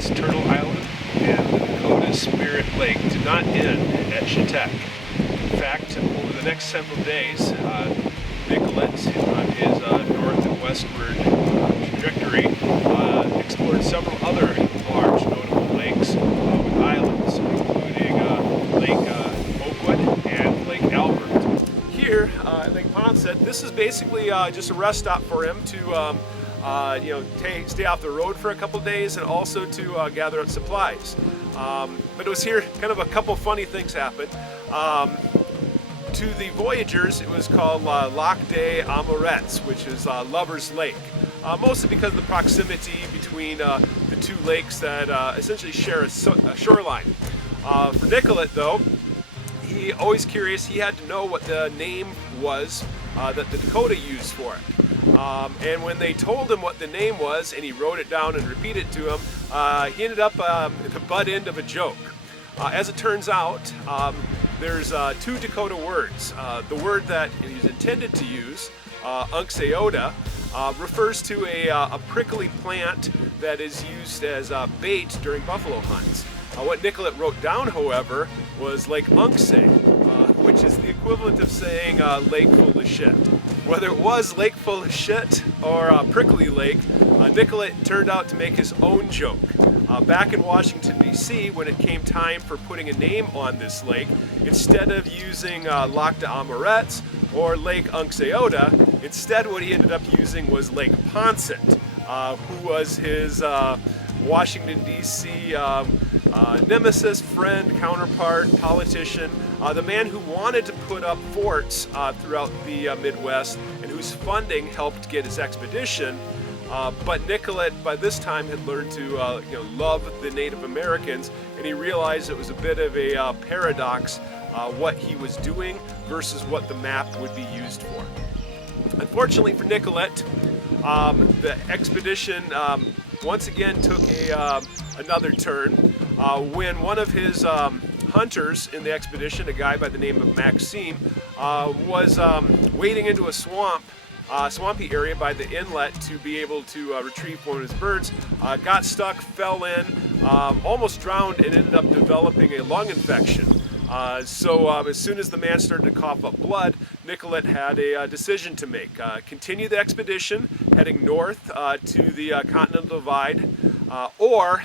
Dakota's Turtle Island and the Dakota's Spirit Lake did not end at Chetek. In fact, over the next several days, Nicollet, on his north and westward trajectory, explored several other large notable lakes with islands, including Lake Oakwood and Lake Albert. Here at Lake Ponset, this is basically just a rest stop for him to stay off the road for a couple days and also to gather up supplies. But it was here, kind of a couple funny things happened. To the voyagers, it was called Lac des Amourets, which is Lover's Lake, mostly because of the proximity between the two lakes that essentially share a shoreline. For Nicollet, though, he always curious, he had to know what the name was that the Dakota used for it. And when they told him what the name was and he wrote it down and repeated it to him, he ended up at the butt end of a joke. As it turns out, there's two Dakota words. The word that he's intended to use, Unxeota, refers to a prickly plant that is used as bait during buffalo hunts. What Nicollet wrote down, however, was Lake Unxe, which is the equivalent of saying lake full of shit. Whether it was lake full of shit or a prickly lake, Nicollet turned out to make his own joke. Back in Washington, D.C., when it came time for putting a name on this lake, instead of using Lac des Amourets or Lake Unxeota, instead what he ended up using was Lake Ponset, who was his Washington, D.C. Nemesis, friend, counterpart, politician, the man who wanted to put up forts throughout the Midwest and whose funding helped get his expedition. But Nicollet, by this time, had learned to love the Native Americans, and he realized it was a bit of a paradox what he was doing versus what the map would be used for. Unfortunately for Nicollet, the expedition once again took another turn when one of his hunters in the expedition, a guy by the name of Maxime, was wading into a swampy area by the inlet to be able to retrieve one of his birds, got stuck, fell in, almost drowned, and ended up developing a lung infection. So as soon as the man started to cough up blood, Nicollet had a decision to make. Continue the expedition, heading north to the Continental Divide, or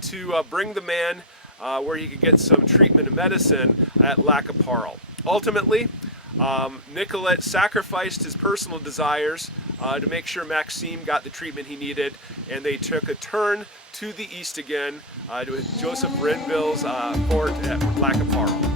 to bring the man where he could get some treatment and medicine at Lac des Amourets. Ultimately, Nicollet sacrificed his personal desires to make sure Maxime got the treatment he needed, and they took a turn to the east again to Joseph Renville's fort at Lac des Amourets.